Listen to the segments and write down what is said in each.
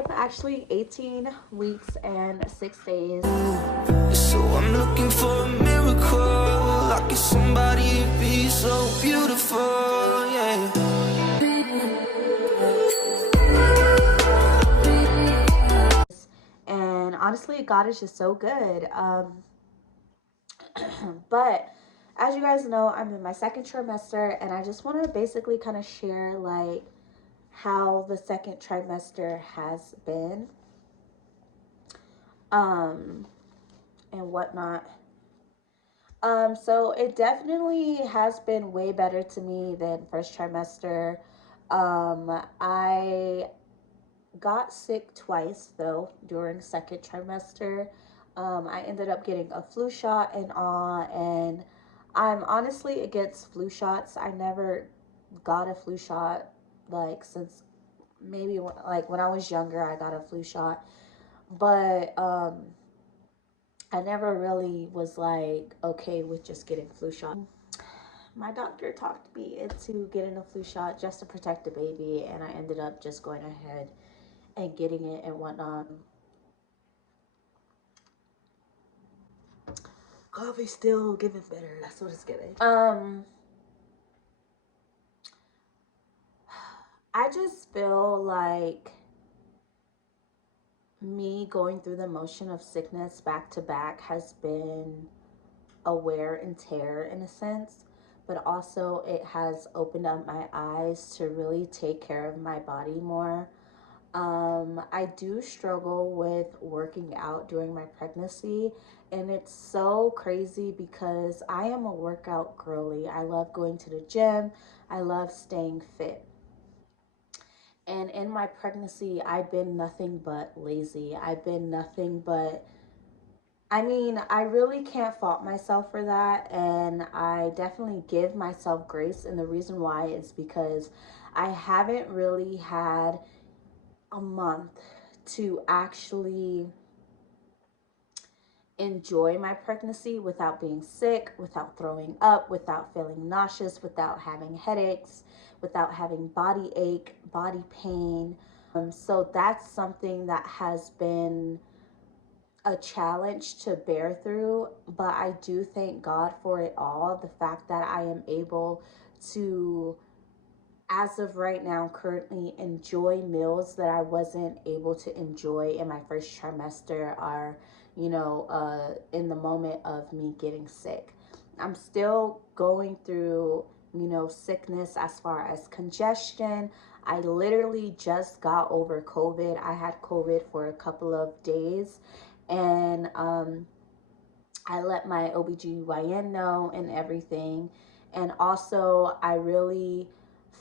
I'm actually 18 weeks and 6 days. So I'm looking for a miracle. Like if somebody be so beautiful, yeah. And honestly, God is just so good. But as you guys know, I'm in my second trimester, and I just want to basically kind of share like how the second trimester has been, um, and whatnot. So it definitely has been way better to me than first trimester. I got sick twice though during second trimester. I ended up getting a flu shot and all, and I'm honestly against flu shots. I never got a flu shot like since maybe like when I was younger. I got a flu shot, but I never really was like okay with just getting flu shot. My doctor talked me into getting a flu shot just to protect the baby, and I ended up just going ahead and getting it and whatnot. Coffee still giving better. That's what it's giving. I just feel like me going through the motion of sickness back to back has been a wear and tear in a sense, but also it has opened up my eyes to really take care of my body more. I do struggle with working out during my pregnancy, and it's so crazy because I am a workout girly. I love going to the gym, I love staying fit. And in my pregnancy, I've been nothing but lazy. I've been nothing but, I mean, I really can't fault myself for that. And I definitely give myself grace. And the reason why is because I haven't really had a month to actually enjoy my pregnancy without being sick, without throwing up, without feeling nauseous, without having headaches, without having body ache, body pain. So that's something that has been a challenge to bear through, but I do thank God for it all. The fact that I am able to, as of right now, currently enjoy meals that I wasn't able to enjoy in my first trimester are, in the moment of me getting sick. I'm still going through, sickness as far as congestion. I literally just got over COVID. I had COVID for a couple of days, and I let my OBGYN know and everything. And also, I really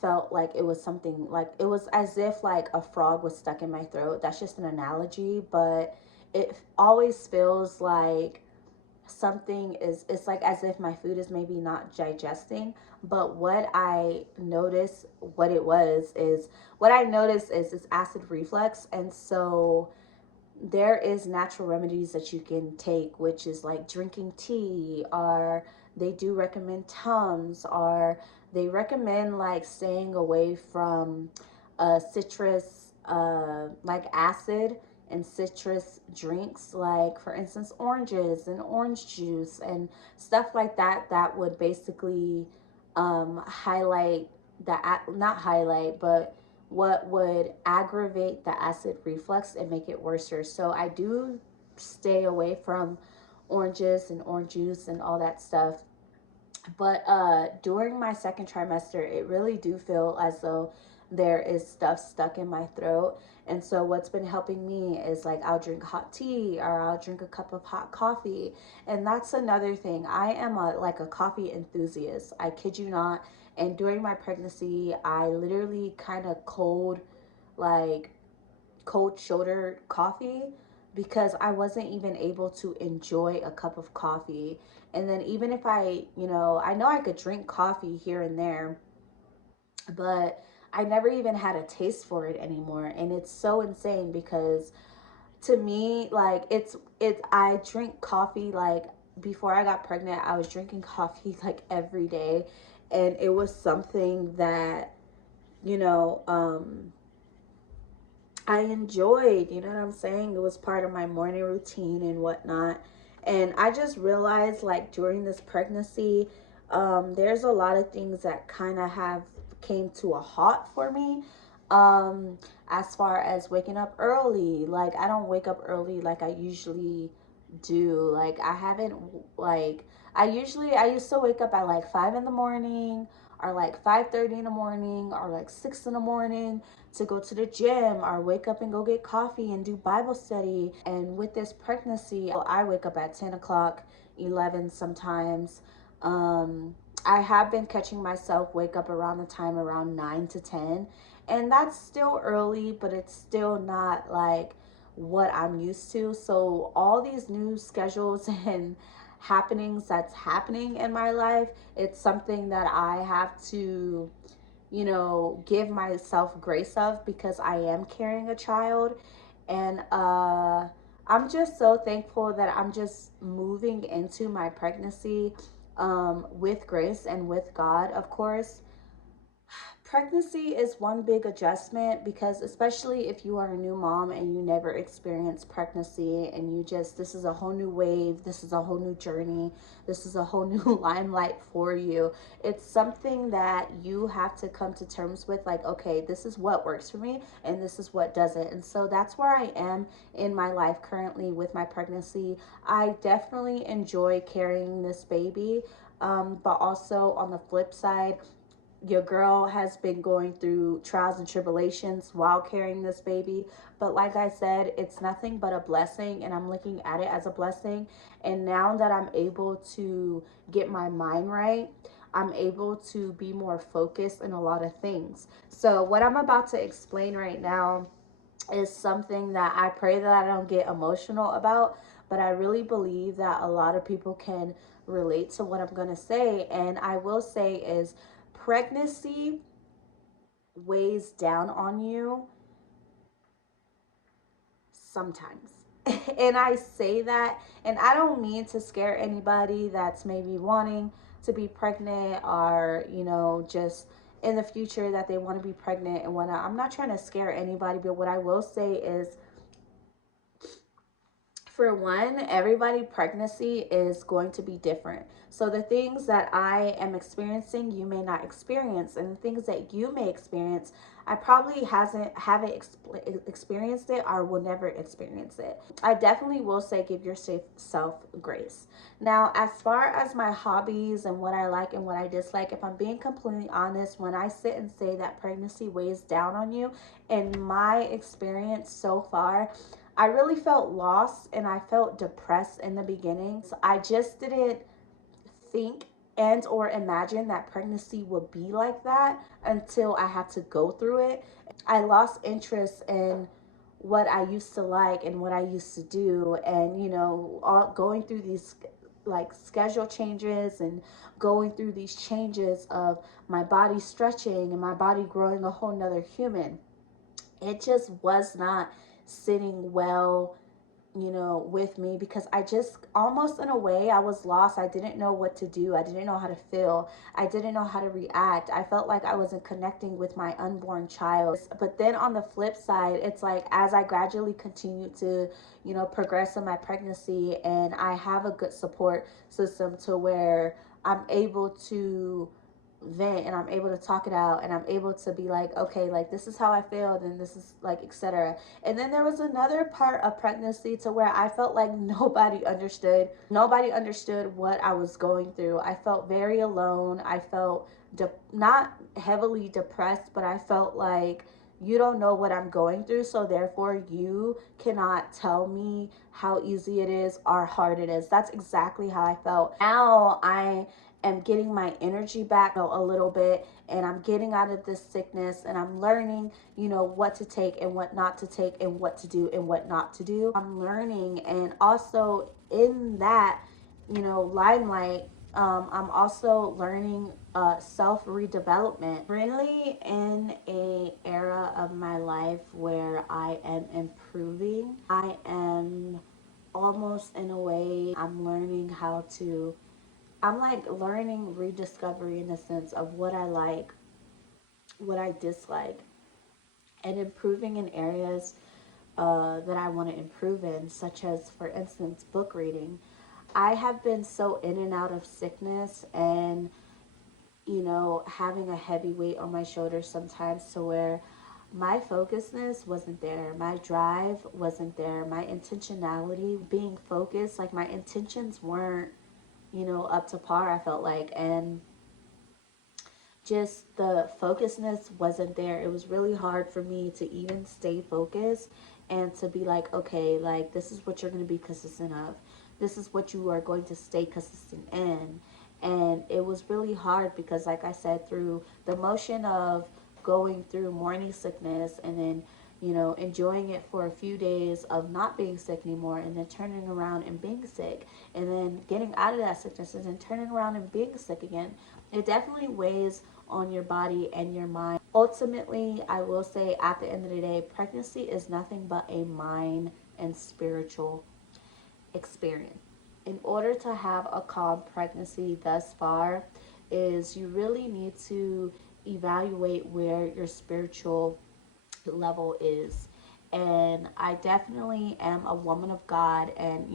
felt like it was something like it was as if like a frog was stuck in my throat. That's just an analogy, but it always feels like something is, it's like as if my food is maybe not digesting. But what I noticed is it's acid reflux. And so there is natural remedies that you can take, which is like drinking tea, or they do recommend Tums, or they recommend like staying away from citrus, like acid and citrus drinks, like for instance oranges and orange juice and stuff like that, that would basically highlight that, not highlight, but what would aggravate the acid reflux and make it worse. So I do stay away from oranges and orange juice and all that stuff. But during my second trimester, it really do feel as though there is stuff stuck in my throat. And so what's been helping me is like I'll drink hot tea or I'll drink a cup of hot coffee. And that's another thing. I am like a coffee enthusiast. I kid you not. And during my pregnancy, I literally kind of like cold shoulder coffee because I wasn't even able to enjoy a cup of coffee. And then even if I know I could drink coffee here and there, but I never even had a taste for it anymore. And it's so insane because to me, like I drink coffee like before I got pregnant, I was drinking coffee like every day. And it was something that, you know, I enjoyed, you know what I'm saying? It was part of my morning routine and whatnot. And I just realized, like, during this pregnancy, there's a lot of things that kind of have came to a halt for me. Um, as far as waking up early, like, I don't wake up early like I usually do. Like, I haven't, like, I used to wake up at like 5 in the morning, or like 5:30 in the morning, or like 6 in the morning, to go to the gym or wake up and go get coffee and do Bible study. And with this pregnancy, I wake up at 10 o'clock, 11 sometimes. Um, I have been catching myself wake up around the time around 9 to 10. And that's still early, but it's still not like what I'm used to. So all these new schedules and happenings that's happening in my life, it's something that I have to, you know, give myself grace of, because I am carrying a child. And I'm just so thankful that I'm just moving into my pregnancy with grace and with God, of course. Pregnancy is one big adjustment, because especially if you are a new mom and you never experienced pregnancy, and you just, this is a whole new wave, this is a whole new journey, this is a whole new limelight for you. It's something that you have to come to terms with, like, okay, this is what works for me and this is what doesn't. And so that's where I am in my life currently with my pregnancy. I definitely enjoy carrying this baby, but also on the flip side, your girl has been going through trials and tribulations while carrying this baby. But like I said, it's nothing but a blessing, and I'm looking at it as a blessing. And now that I'm able to get my mind right, I'm able to be more focused in a lot of things. So what I'm about to explain right now is something that I pray that I don't get emotional about, but I really believe that a lot of people can relate to what I'm going to say. And I will say is, pregnancy weighs down on you sometimes. And I say that, and I don't mean to scare anybody that's maybe wanting to be pregnant, or, you know, just in the future that they want to be pregnant and whatnot. I'm not trying to scare anybody, but what I will say is, for one, everybody pregnancy is going to be different. So the things that I am experiencing, you may not experience, and the things that you may experience, I probably haven't experienced it, or will never experience it. I definitely will say, give yourself grace. Now, as far as my hobbies and what I like and what I dislike, if I'm being completely honest, when I sit and say that pregnancy weighs down on you, in my experience so far, I really felt lost and I felt depressed in the beginning. So I just didn't think and or imagine that pregnancy would be like that until I had to go through it. I lost interest in what I used to like and what I used to do, and, you know, all going through these like schedule changes, and going through these changes of my body stretching and my body growing a whole nother human. It just was not sitting well, you know, with me, because I just almost, in a way, I was lost. I didn't know what to do. I didn't know how to feel. I didn't know how to react. I felt like I wasn't connecting with my unborn child. But then on the flip side, it's like, as I gradually continue to, you know, progress in my pregnancy, and I have a good support system to where I'm able to vent and I'm able to talk it out, and I'm able to be like, okay, like, this is how I feel, then this is like, etc. And then there was another part of pregnancy to where I felt like nobody understood what I was going through. I felt very alone. I felt not heavily depressed, but I felt like, you don't know what I'm going through, so therefore you cannot tell me how easy it is or hard it is. That's exactly how I felt. Now I am getting my energy back a little bit, and I'm getting out of this sickness, and I'm learning, you know, what to take and what not to take, and what to do and what not to do. I'm learning, and also in that, you know, limelight, I'm also learning self redevelopment. Really in a era of my life where I am improving. I am almost, in a way, I'm like learning rediscovery, in the sense of what I like, what I dislike, and improving in areas that I want to improve in, such as, for instance, book reading. I have been so in and out of sickness and, having a heavy weight on my shoulders sometimes, to where my focusness wasn't there, my drive wasn't there, my intentionality, being focused, like my intentions weren't, up to par, I felt like. And just the focusedness wasn't there. It was really hard for me to even stay focused and to be like, okay, like, this is what you're going to be consistent of. This is what you are going to stay consistent in. And it was really hard because, like I said, through the motion of going through morning sickness and then, enjoying it for a few days of not being sick anymore, and then turning around and being sick, and then getting out of that sickness and then turning around and being sick again, it definitely weighs on your body and your mind. Ultimately, I will say, at the end of the day, pregnancy is nothing but a mind and spiritual experience. In order to have a calm pregnancy thus far, is you really need to evaluate where your spiritual level is. And I definitely am a woman of God, and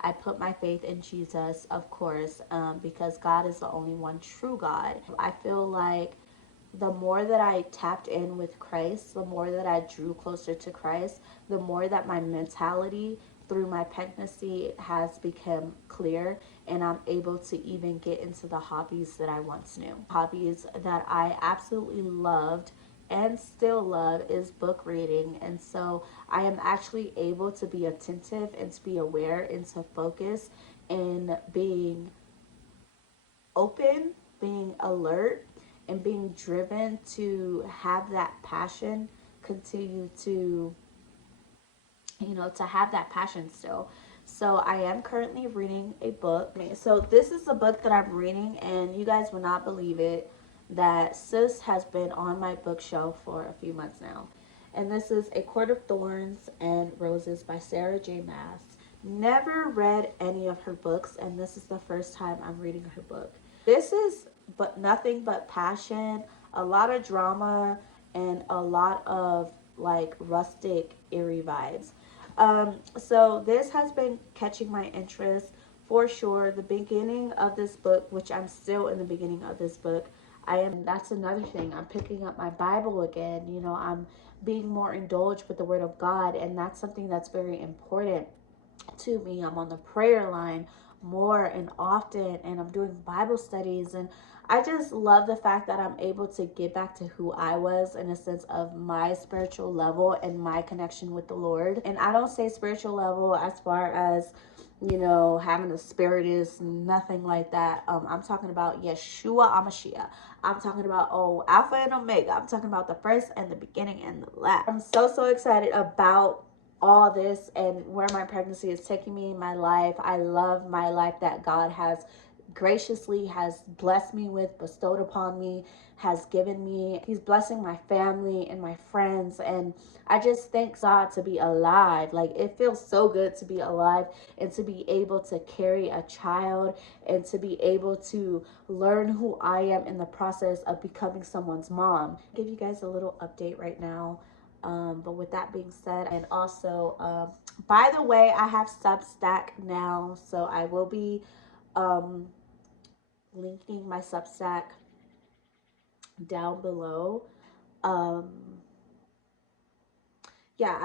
I put my faith in Jesus, of course, because God is the only one true God. I feel like the more that I tapped in with Christ, the more that I drew closer to Christ, the more that my mentality through my pregnancy has become clear, and I'm able to even get into the hobbies that I once knew. Hobbies that I absolutely loved and still love is book reading. And so I am actually able to be attentive and to be aware and to focus and being open, being alert, and being driven to have that passion continue to, to have that passion still. So I am currently reading a book. So this is the book that I'm reading, and you guys will not believe it, that sis has been on my bookshelf for a few months now. And this is A Court of Thorns and Roses by Sarah J. Maas. Never read any of her books, and this is the first time I'm reading her book. This is nothing but passion, a lot of drama, and a lot of like rustic, eerie vibes. So this has been catching my interest for sure. The beginning of this book, which I'm still in the beginning of this book, that's another thing. I'm picking up my Bible again. I'm being more indulged with the Word of God, and that's something that's very important to me. I'm on the prayer line more and often, and I'm doing Bible studies, and I just love the fact that I'm able to get back to who I was in a sense of my spiritual level and my connection with the Lord. And I don't say spiritual level as far as having a spirit is nothing like that. I'm talking about Yeshua HaMashiach. I'm talking about Alpha and Omega. I'm talking about the first and the beginning and the last. I'm so excited about all this and where my pregnancy is taking me in my life. I love my life that God has graciously has blessed me with, bestowed upon me, has given me. He's blessing my family and my friends, and I just thank God to be alive. Like, it feels so good to be alive and to be able to carry a child and to be able to learn who I am in the process of becoming someone's mom. I'll give you guys a little update right now. But with that being said, and also, by the way, I have Substack now, so I will be linking my Substack down below. I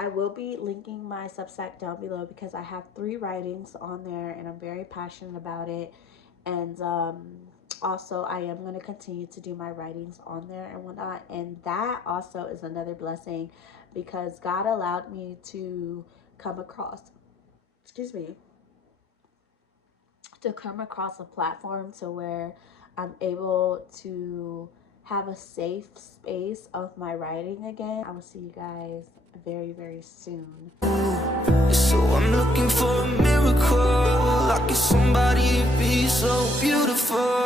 will be linking my Substack down below because I have 3 writings on there and I'm very passionate about it. And also I am going to continue to do my writings on there and whatnot. And that also is another blessing because God allowed me to come across, to come across a platform to where I'm able to have a safe space of my writing again. I will see you guys very soon. So I'm looking for a miracle, like it's somebody be so beautiful.